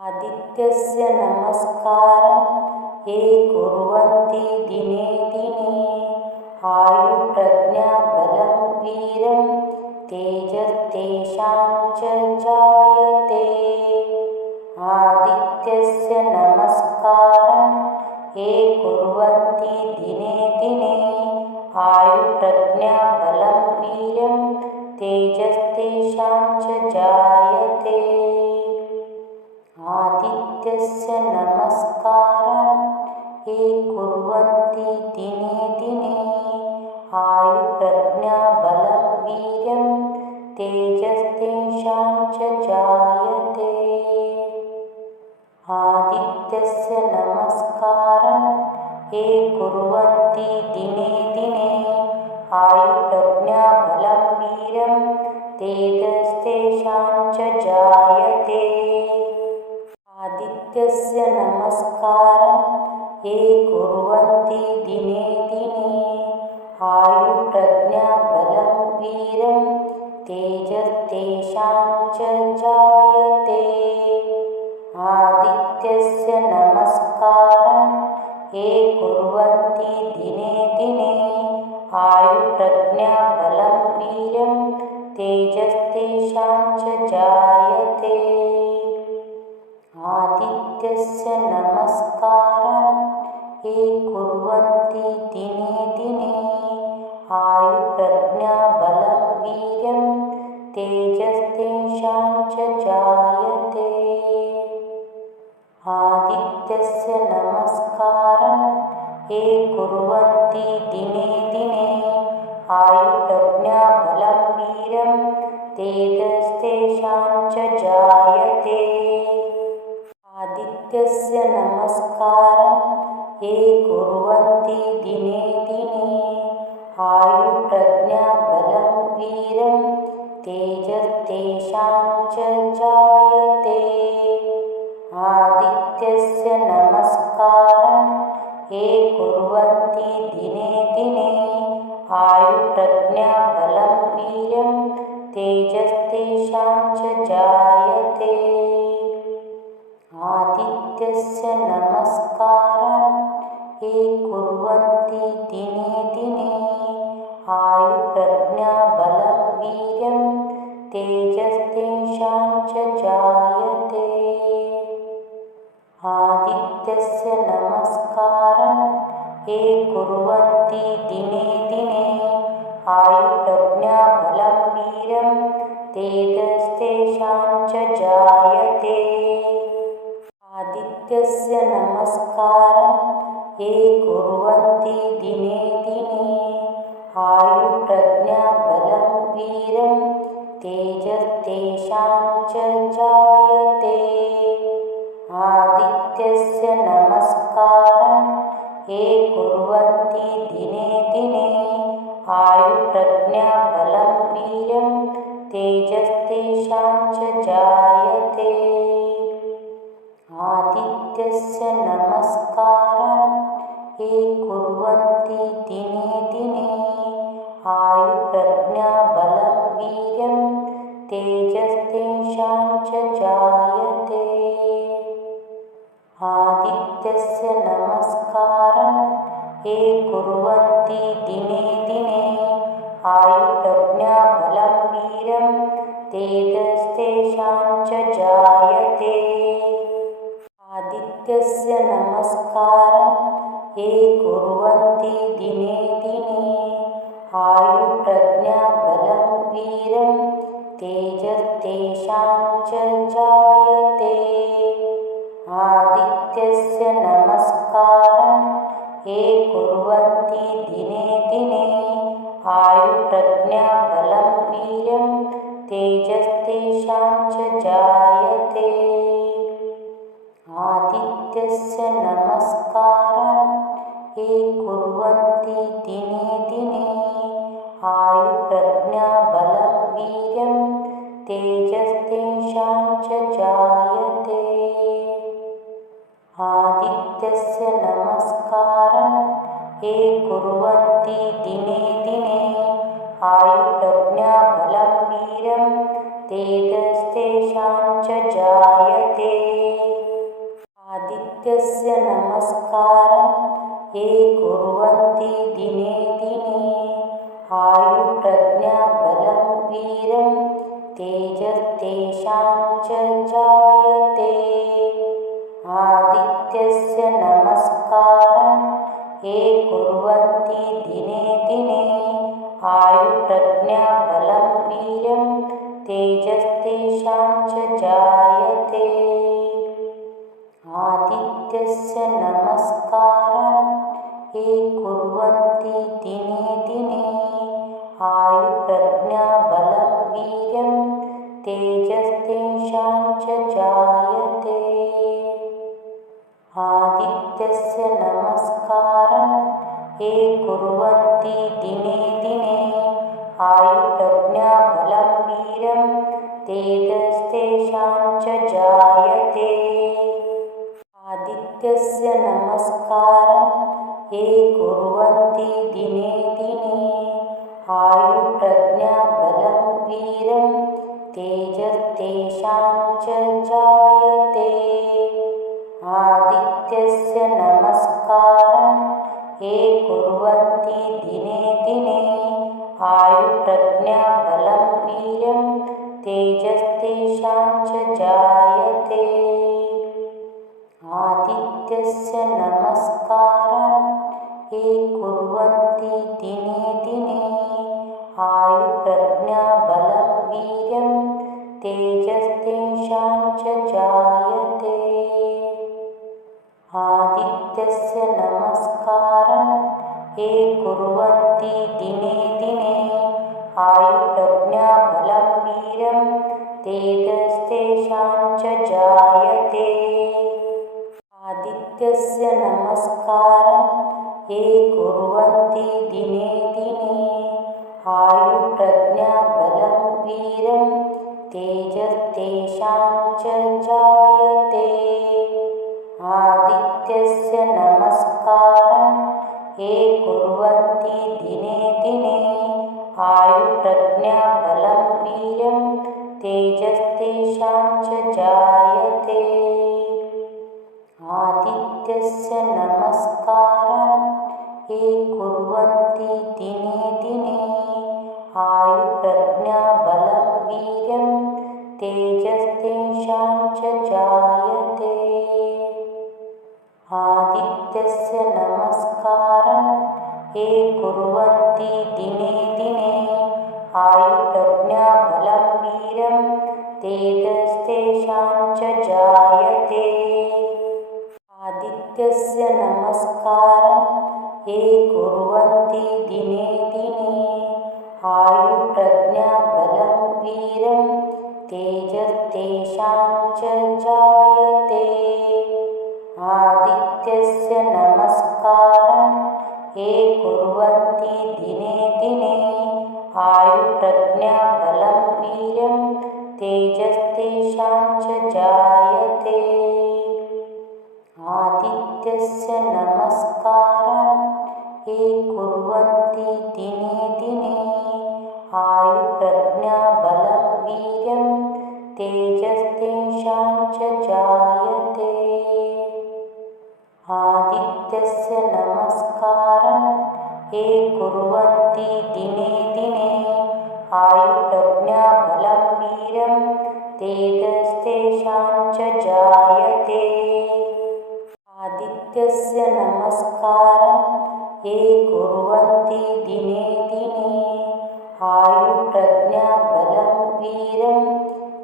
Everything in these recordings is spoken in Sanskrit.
आदित्यस्य नमस्कारं ये कुर्वन्ति दिने दिने आयुप्रज्ञाबलं वीरं तेजस्तेषां च जायते। आदित्यस्य नमस्कारं ये कुर्वन्ति दिने दिने आयुप्रज्ञाबलं वीरं तेजस्तेषां च जायते। आदित्यस्य नमस्कारं ये कुर्वन्ति दिने दिने आयुप्रज्ञाबलं वीर्यं तेजस्तेषां च जायते। आदित्यस्य नमस्कारं ये कुर्वन्ति दिने दिने आयुप्रज्ञाबलं वीर्यं तेजस्तेषां च जायते। आदित्यस्य नमस्कारं ये कुर्वन्ति दिने दिने आयुप्रज्ञाबलं वीरं तेजस्तेषां च जायते। आदित्यस्य नमस्कारं ये कुर्वन्ति दिने दिने आयुप्रज्ञाबलं वीरं तेजस्तेषां च जायते। आदित्यस्य नमस्कारं ये कुर्वन्ति दिने दिने आयुप्रज्ञाबलं वीर्यं तेजस्तेषां च जायते। आदित्यस्य नमस्कारं ये कुर्वन्ति दिने दिने आयुप्रज्ञाबलं वीर्यं तेजस्तेषां च जायते। आदित्यस्य नमस्कारं ये कुर्वन्ति दिने दिने आयुप्रज्ञाबलं वीरं तेजस्तेषां च जायते। आदित्यस्य नमस्कारं ये कुर्वन्ति दिने दिने आयुप्रज्ञाबलं वीरं तेजस्तेषां च जायते। आदित्यस्य नमस्कारं ये कुर्वन्ति दिने दिने आयुप्रज्ञाबलं वीर्यं तेजस्तेषां च जायते। आदित्यस्य नमस्कारं ये कुर्वन्ति दिने दिने आयुप्रज्ञाबलं वीरं तेजस्तेषां च जायते। आदित्यस्य नमस्कारं ये कुर्वन्ति दिने दिने आयुप्रज्ञाबलं वीरं तेजस्तेषां च जायते। आदित्यस्य नमस्कारं ये कुर्वन्ति दिने दिने आयुप्रज्ञाबलं वीरं तेजस्तेषां च जायते। आदित्यस्य नमस्कारं ये कुर्वन्ति दिने दिने आयुप्रज्ञाबलं वीर्यं तेजस्तेषां च जायते। आदित्यस्य नमस्कारं ये कुर्वन्ति दिने दिने आयुप्रज्ञाबलं वीरं तेजस्तेषां च जायते। आदित्यस्य नमस्कारं ये कुर्वन्ति दिने दिने आयुप्रज्ञाबलं वीरं तेजस्तेषां च जायते। आदित्यस्य नमस्कारं ये कुर्वन्ति दिने दिने आयुप्रज्ञाबलं वीरं तेजस्तेषां च जायते। आदित्यस्य नमस्कारं ये कुर्वन्ति दिने दिने आयुप्रज्ञाबलं वीर्यं तेजस्तेषां च जायते। आदित्यस्य नमस्कारं ये कुर्वन्ति दिने दिने आयुप्रज्ञाबलं वीरं तेजस्तेषां च जायते। आदित्यस्य नमस्कारं ये कुर्वन्ति दिने दिने आयुप्रज्ञाबलं वीरं तेजस्तेषां च जायते। आदित्यस्य नमस्कारं ये कुर्वन्ति दिने दिने आयुप्रज्ञाबलं वीरं तेजस्तेषां च जायते। आदित्यस्य नमस्कारं ये कुर्वन्ति दिने दिने आयुप्रज्ञाबलं वीर्यं तेजस्तेषां च जायते। आदित्यस्य नमस्कारं ये कुर्वन्ति दिने दिने आयुप्रज्ञाबलं वीर्यं तेजस्तेषां च जायते। आदित्यस्य नमस्कारं ये कुर्वन्ति दिने दिने आयुप्रज्ञाबलं वीरं तेजस्तेषां च जायते। आदित्यस्य नमस्कारं ये कुर्वन्ति दिने दिने आयुप्रज्ञाबलं वीरं तेजस्तेषां च जायते। आदित्यस्य नमस्कारं ये कुर्वन्ति दिने दिने आयुप्रज्ञाबलं वीर्यं तेजस्तेषां च जायते। आदित्यस्य नमस्कारं ये कुर्वन्ति दिने दिने आयुप्रज्ञाबलं वीर्यं तेजस्तेषां च जायते। आदित्यस्य नमस्कारं ये कुर्वन्ति दिने दिने आयुप्रज्ञाबलं वीरं तेजस्तेषां च जायते। आदित्यस्य नमस्कारं ये कुर्वन्ति दिने दिने आयुप्रज्ञाबलं वीरं तेजस्तेषां च जायते। आदित्यस्य नमस्कारं ये कुर्वन्ति दिने दिने आयुप्रज्ञाबलं वीर्यं तेजस्तेषां च जायते। आदित्यस्य नमस्कारं ये कुर्वन्ति दिने दिने आयुप्रज्ञाबलं वीरं तेजस्तेषां च जायते। आदित्यस्य नमस्कारं ये कुर्वन्ति दिने दिने आयुप्रज्ञाबलं वीरं तेजस्तेषां च जायते। आदित्यस्य नमस्कारं ये कुर्वन्ति दिने दिने आयुप्रज्ञाबलं वीरं तेजस्तेषां च जायते। आदित्यस्य नमस्कारं ये कुर्वन्ति दिने दिने आयुप्रज्ञाबलं वीर्यं तेजस्तेषां च जायते। आदित्यस्य नमस्कारं ये कुर्वन्ति दिने दिने आयुप्रज्ञाबलं वीरं तेजस्तेषां च जायते। आदित्यस्य नमस्कारं ये कुर्वन्ति दिने दिने आयुप्रज्ञाबलं वीरं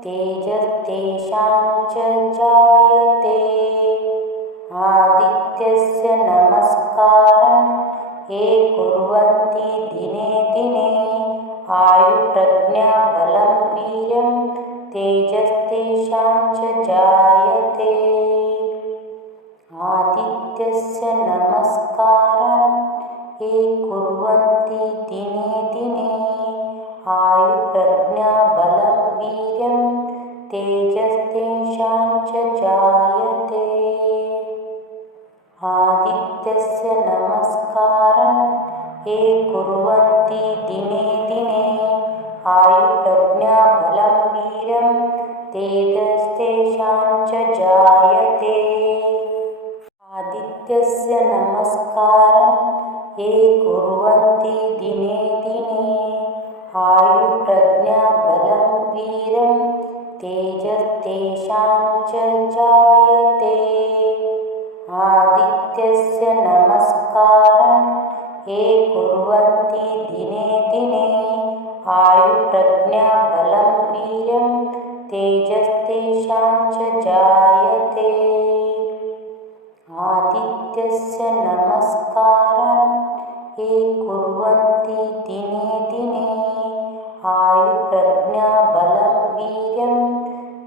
तेजस्तेषां च जायते। आदित्यस्य नमस्कारं ये कुर्वन्ति दिने दिने आयुप्रज्ञाबलं वीरं तेजस्तेषां च जायते। आदित्यस्य नमस्कारं ये कुर्वन्ति दिने दिने आयुप्रज्ञाबलं वीर्यं तेजस्तेषां च जायते। आदित्यस्य नमस्कारं ये कुर्वन्ति दिने दिने आयुप्रज्ञाबलं वीरं तेजस्तेषां च जायते। आदित्यस्य नमस्कारं ये कुर्वन्ति दिने दिने आयुप्रज्ञाबलं वीरं तेजस्तेषां च जायते। आदित्यस्य नमस्कारं ये कुर्वन्ति दिने दिने आयुप्रज्ञाबलं वीरं तेजस्तेषां च जायते। आदित्यस्य नमस्कारं ये कुर्वन्ति दिने दिने आयुप्रज्ञाबलं वीर्यं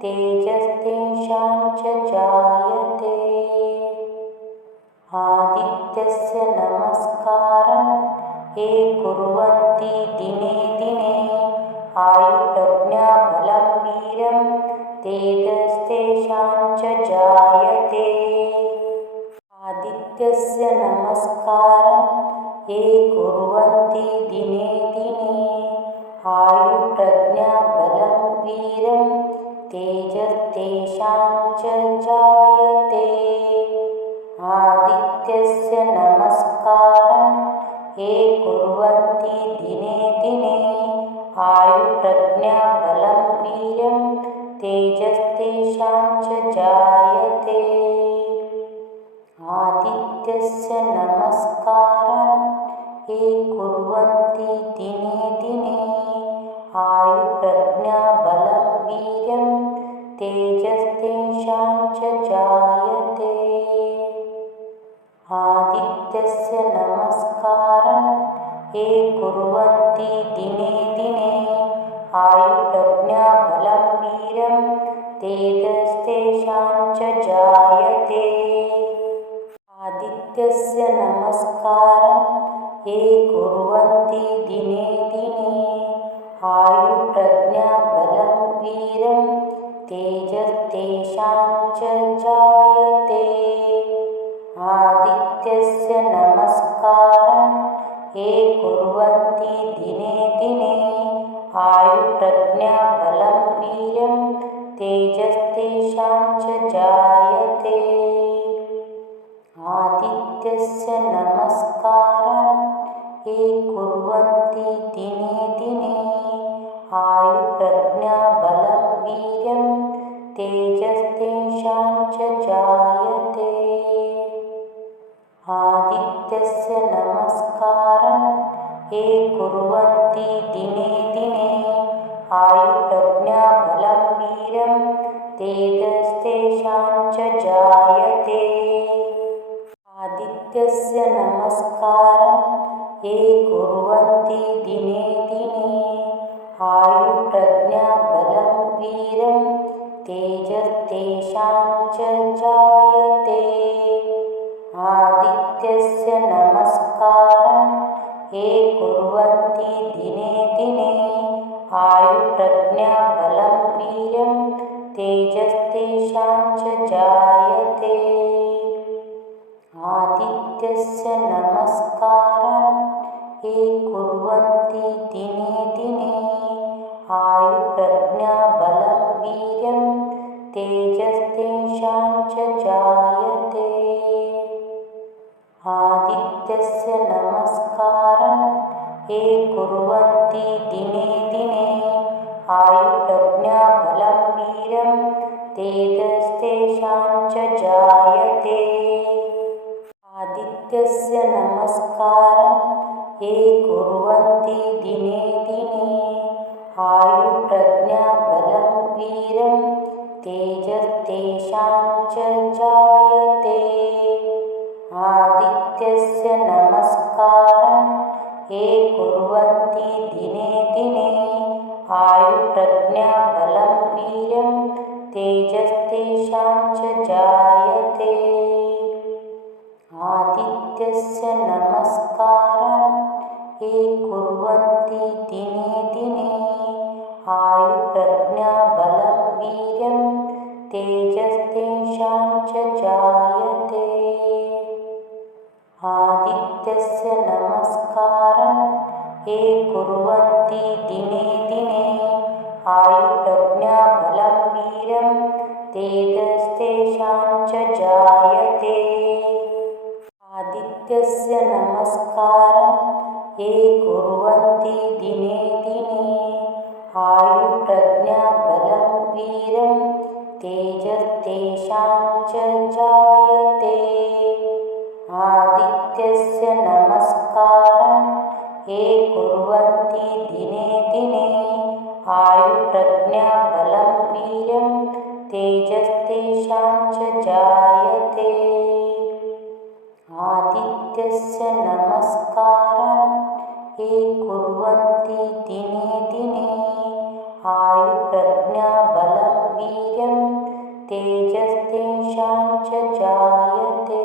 तेजस्तेषां च जायते। आदित्यस्य नमस्कारं ये कुर्वन्ति दिने दिने आयुप्रज्ञाबलं वीर्यं तेजस्तेषां च जायते। आदित्यस्य नमस्कारं ये कुर्वन्ति दिने दिने आयुप्रज्ञाबलं वीरं तेजस्तेषां च जायते। आदित्यस्य नमस्कारं ये कुर्वन्ति दिने दिने आयुप्रज्ञाबलं वीरं तेजस्तेषां च जायते। आदित्यस्य नमस्कारं ये कुर्वन्ति दिने दिने आयुप्रज्ञाबलं वीर्यं तेजस्तेषां च जायते। आदित्यस्य नमस्कारं ये कुर्वन्ति दिने दिने आयुप्रज्ञाबलं वीर्यं तेजस्तेषां च जायते। आदित्यस्य नमस्कारं ये कुर्वन्ति दिने दिने आयुप्रज्ञाबलं वीरं तेजस्तेषां च जायते। आदित्यस्य नमस्कारं ये कुर्वन्ति दिने दिने आयुप्रज्ञाबलं वीरं तेजस्तेषां च जायते। आदित्यस्य नमस्कारं ये कुर्वन्ति दिने दिने आयुप्रज्ञाबलं वीर्यं तेजस्तेषां च जायते। आदित्यस्य नमस्कारं ये कुर्वन्ति दिने दिने आयुप्रज्ञाबलं वीरं तेजस्तेषां च जायते। आदित्यस्य नमस्कारं ये कुर्वन्ति दिने दिने आयुप्रज्ञाबलं वीरं तेजस्तेषां च जायते। आदित्यस्य नमस्कारं ये कुर्वन्ति दिने दिने आयुप्रज्ञाबलं वीरं तेजस्तेषां च जायते। आदित्यस्य नमस्कारं ये कुर्वन्ति दिने दिने आयुप्रज्ञाबलं वीर्यं तेजस्तेषां च जायते। आदित्यस्य नमस्कारं ये कुर्वन्ति दिने दिने आयुप्रज्ञाबलं वीरं तेजस्तेषां च जायते। आदित्यस्य नमस्कारं ये कुर्वन्ति दिने दिने आयुप्रज्ञाबलं वीरं तेजस्तेषां च जायते। आदित्यस्य नमस्कारं ये कुर्वन्ति दिने दिने आयुप्रज्ञाबलं वीरं तेजस्तेषां च जायते। आदित्यस्य नमस्कारं ये कुर्वन्ति दिने दिने आयुप्रज्ञाबलं वीर्यं तेजस्तेषां च जायते। आदित्यस्य नमस्कारं ये कुर्वन्ति दिने दिने आयुप्रज्ञाबलं वीरं तेजस्तेषां च जायते। आदित्यस्य नमस्कारं ये कुर्वन्ति दिने दिने आयुर्प्रज्ञाबलं वीरं तेजस्तेषां च जायते। आदित्यस्य नमस्कारं ये कुर्वन्ति दिने दिने आयुर्प्रज्ञाबलं वीरं तेजस्तेषां च जायते। आदित्यस्य नमस्कारं ये कुर्वन्ति दिने दिने आयुर्प्रज्ञाबलं वीर्यं तेजस्तेषां च जायते।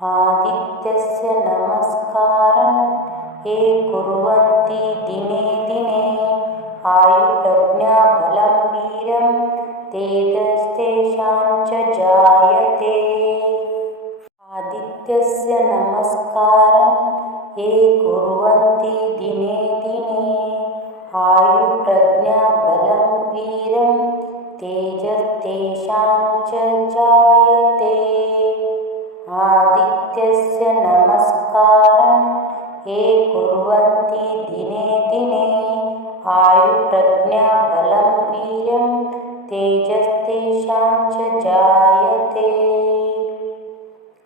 आदित्यस्य नमस्कारं ये कुर्वन्ति दिने दिने आयुर्प्रज्ञाबलं वीर्यं तेजस्तेषां च जायते। आदित्यस्य नमस्कारं ये कुर्वन्ति दिने दिने आयुर्प्रज्ञाबलं वीरं तेजस्तेषां च जायते। आदित्यस्य नमस्कारं ये कुर्वन्ति दिने दिने आयुर्प्रज्ञाबलं वीरं तेजस्तेषां च जायते।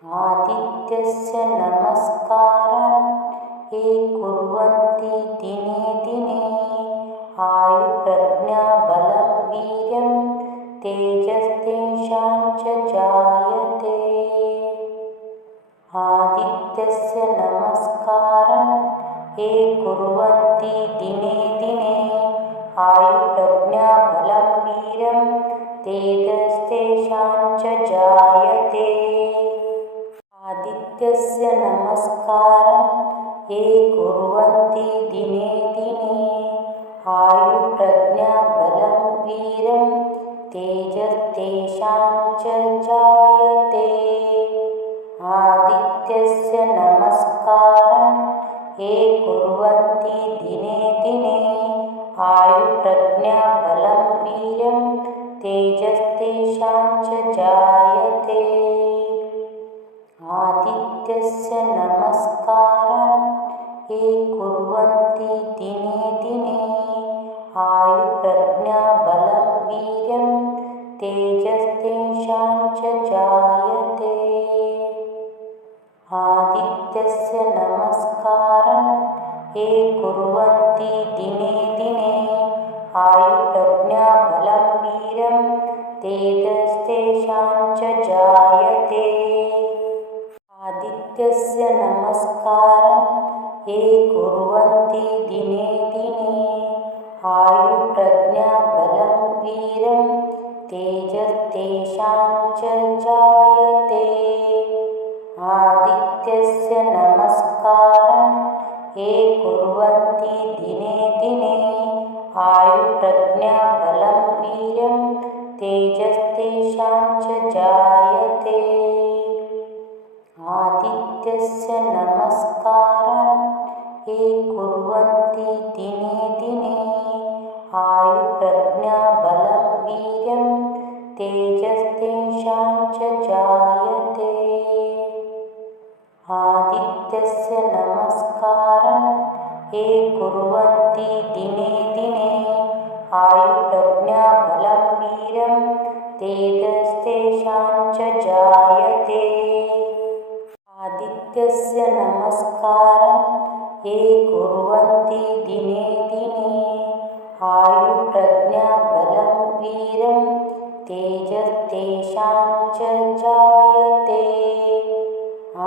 आदित्यस्य नमस्कारं ये कुर्वन्ति दिने दिने आयुर्प्रज्ञाबलं वीर्यं तेजस्तेषां च जायते। आदित्यस्य नमस्कारं ये कुर्वन्ति दिने दिने आयुर्प्रज्ञाबलं वीर्यं तेजस्तेषां च जायते। आदित्यस्य नमस्कारं ये कुर्वन्ति दिने दिने आयुर्प्रज्ञाबलं वीरं तेजस्तेषां च जायते। आदित्यस्य नमस्कारं ये कुर्वन्ति दिने दिने आयुर्प्रज्ञाबलं वीरं तेजस्तेषां च जायते। आदित्यस्य नमस्कारं ये कुर्वन्ति दिने दिने आयुर्प्रज्ञाबलं वीर्यं तेजस्तेषां च जायते। आदित्यस्य नमस्कारं ये कुर्वन्ति दिने दिने आयुर्प्रज्ञाबलं वीरं तेजस्तेषां च जायते। आदित्यस्य नमस्कारं ये कुर्वन्ति दिने दिने आयुर्प्रज्ञाबलं वीरं तेजस्तेषां च जायते। आदित्यस्य नमस्कारं ये कुर्वन्ति दिने दिने आयुर्प्रज्ञाबलं वीरं तेजस्तेषां च जायते। आदित्यस्य नमस्कारं ये कुर्वन्ति दिने दिने आयुर्प्रज्ञाबलं वीर्यं तेजस्तेषां च जायते। आदित्यस्य नमस्कारं ये कुर्वन्ति दिने दिने आयुर्प्रज्ञाबलं वीरं तेजस्तेषां च जायते। आदित्यस्य नमस्कारं ये कुर्वन्ति दिने दिने आयुर्प्रज्ञाबलं वीरं तेजस्तेषां च जायते।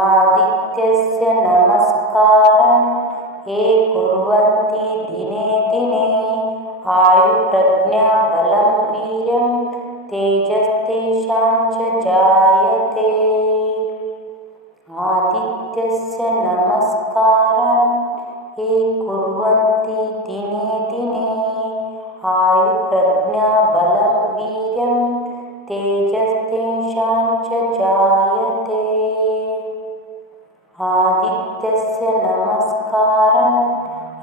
आदित्यस्य नमस्कारं ये कुर्वन्ति दिने दिने आयुर्प्रज्ञाबलं वीरं तेजस्तेषां च जायते। आदित्यस्य नमस्कारं ये कुर्वन्ति दिने दिने आयुर्प्रज्ञाबलं वीर्यं तेजस्तेषां च जायते। आदित्यस्य नमस्कारं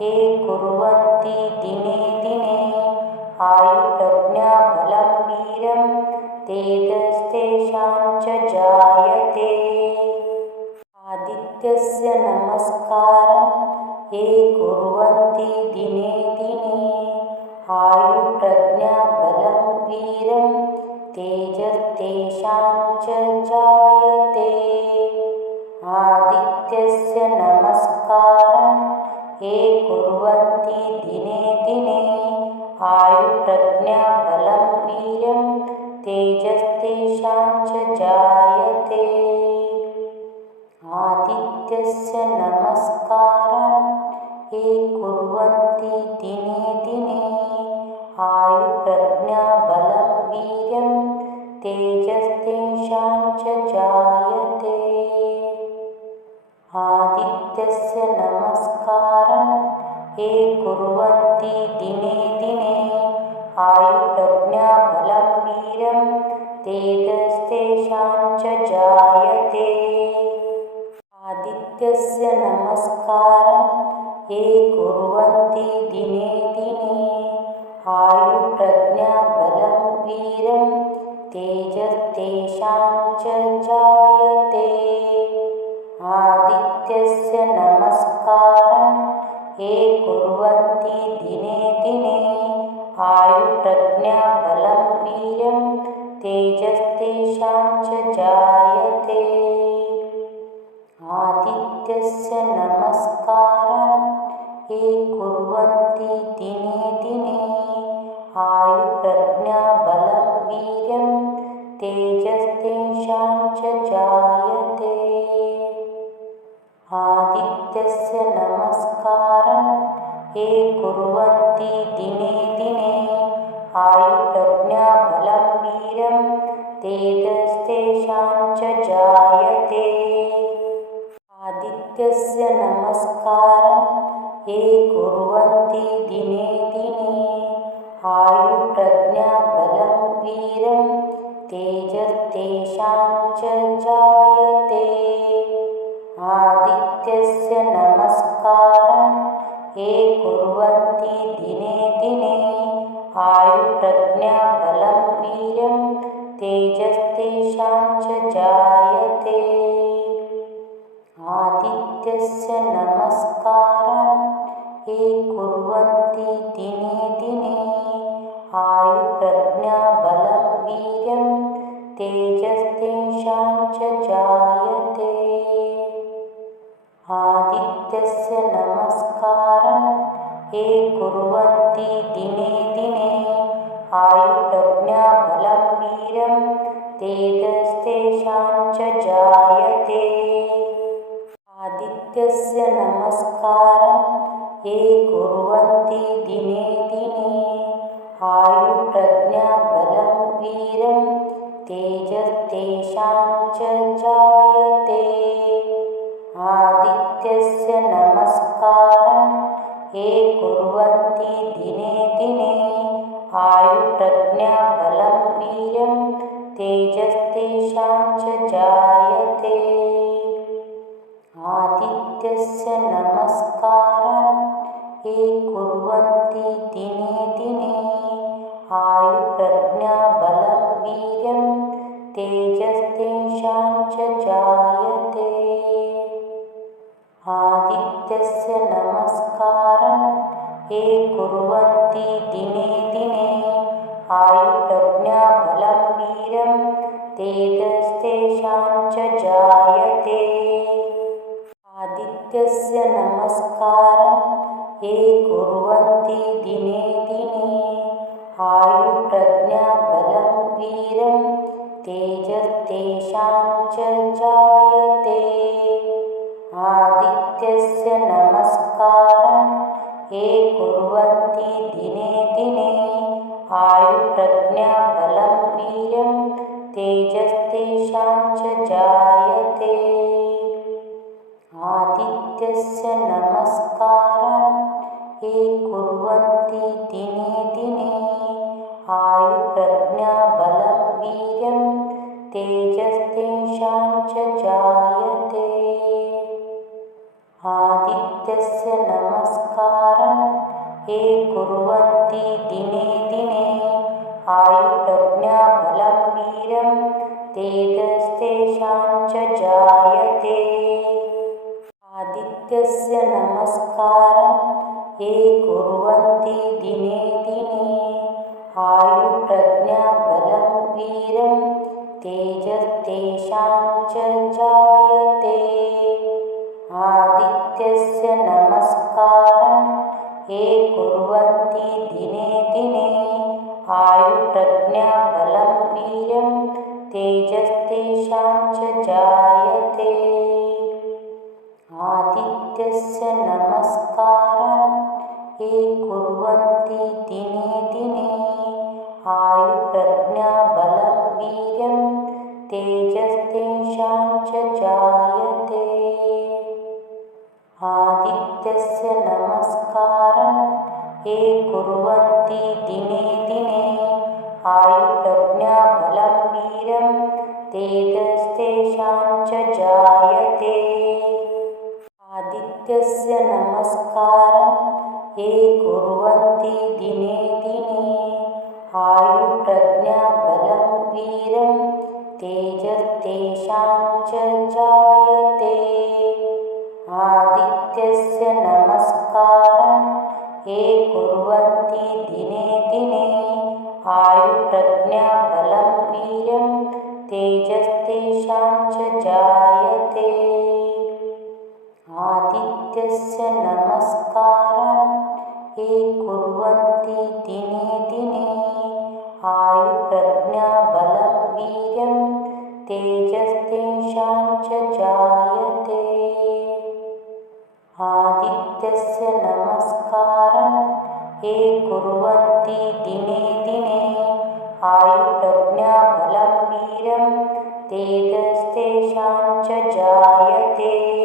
ये कुर्वन्ति दिने दिने आयुर्प्रज्ञाबलं वीरं तेजस्तेषां च जायते। आदित्यस्य नमस्कारं ये कुर्वन्ति दिने दिने आयुप्रज्ञाबलं वीरं तेजस्तेषां च जायते। आदित्यस्य नमस्कारं ये कुर्वन्ति दिने दिने आयुप्रज्ञाबलं वीरं तेजस्तेषां च जायते। आदित्यस्य नमस्कारं ये कुर्वन्ति दिने दिने आयुप्रज्ञाबलं वीर्यं तेजस्तेषां च जायते। आदित्यस्य नमस्कारं ये कुर्वन्ति दिने दिने आयुप्रज्ञाबलं वीर्यं तेजस्तेषां च जायते। आदित्यस्य नमस्कारं ये कुर्वन्ति दिने दिने आयुप्रज्ञाबलं वीरं तेजस्तेषां च जायते। आदित्यस्य नमस्कारं ये कुर्वन्ति दिने दिने आयुप्रज्ञाबलं वीरं तेजस्तेषां च जायते। आदित्यस्य नमस्कारं ये कुर्वन्ति दिने दिने आयुप्रज्ञाबलं वीर्यं तेजस्तेषां च जायते। आदित्यस्य नमस्कारं ये कुर्वन्ति दिने दिने आयुप्रज्ञाबलं वीर्यं तेजस्तेषां च जायते। आदित्यस्य नमस्कारं ये कुर्वन्ति दिने दिने आयुप्रज्ञाबलं वीरं तेजस्तेषां च जायते। आदित्यस्य नमस्कारं ये कुर्वन्ति दिने दिने आयुप्रज्ञाबलं वीरं तेजस्तेषां च जायते। आदित्यस्य नमस्कारं ये कुर्वन्ति दिने दिने आयुप्रज्ञाबलं वीर्यं तेजस्तेषां च जायते। आदित्यस्य नमस्कारं ये कुर्वन्ति दिने दिने आयुप्रज्ञाबलं वीरं तेजस्तेषां च जायते। आदित्यस्य नमस्कारं ये कुर्वन्ति दिने दिने आयुप्रज्ञाबलं वीरं तेजस्तेषां च जायते। आदित्यस्य नमस्कारं ये कुर्वन्ति दिने दिने आयुप्रज्ञाबलं वीरं तेजस्तेषां च जायते। आदित्यस्य नमस्कारं ये कुर्वन्ति दिने दिने आयुप्रज्ञाबलं वीर्यं तेजस्तेषां च जायते। आदित्यस्य नमस्कारं ये कुर्वन्ति दिने दिने आयुप्रज्ञाबलं वीरं तेजस्तेषां च जायते। आदित्यस्य नमस्कारं ये कुर्वन्ति दिने दिने आयुप्रज्ञाबलं वीरं तेजस्तेषां च जायते। आदित्यस्य नमस्कारं ये कुर्वन्ति दिने दिने आयुप्रज्ञाबलं वीरं तेजस्तेषां च जायते। आदित्यस्य नमस्कारं ये कुर्वन्ति दिने दिने आयुप्रज्ञाबलं वीर्यं तेजस्तेषां च जायते। आदित्यस्य नमस्कारं ये कुर्वन्ति दिने दिने आयुप्रज्ञाबलं वीरं तेजस्तेषां च जायते। आदित्यस्य नमस्कारं ये कुर्वन्ति दिने दिने आयुप्रज्ञाबलं वीरं तेजस्तेषां च जायते। आदित्यस्य नमस्कारं ये कुर्वन्ति दिने दिने आयुप्रज्ञाबलं वीरं तेजस्तेषां च जायते। आदित्यस्य नमस्कारं ये कुर्वन्ति दिने दिने आयुप्रज्ञाबलं वीर्यं तेजस्तेषां च जायते। आदित्यस्य नमस्कारं ये कुर्वन्ति दिने दिने आयुप्रज्ञाबलं वीर्यं तेजस्तेषां च जायते। आदित्यस्य नमस्कारं ये कुर्वन्ति दिने दिने आयुप्रज्ञाबलं वीरं तेजस्तेषां च जायते। आदित्यस्य नमस्कारं ये कुर्वन्ति दिने दिने आयुप्रज्ञाबलं वीरं तेजस्तेषां च जायते। आदित्यस्य नमस्कारं ये कुर्वन्ति दिने दिने आयुप्रज्ञाबलं वीर्यं तेजस्तेषां च जायते। आदित्यस्य नमस्कारं ये कुर्वन्ति दिने दिने आयुप्रज्ञाबलं वीर्यं तेजस्तेषां च जायते।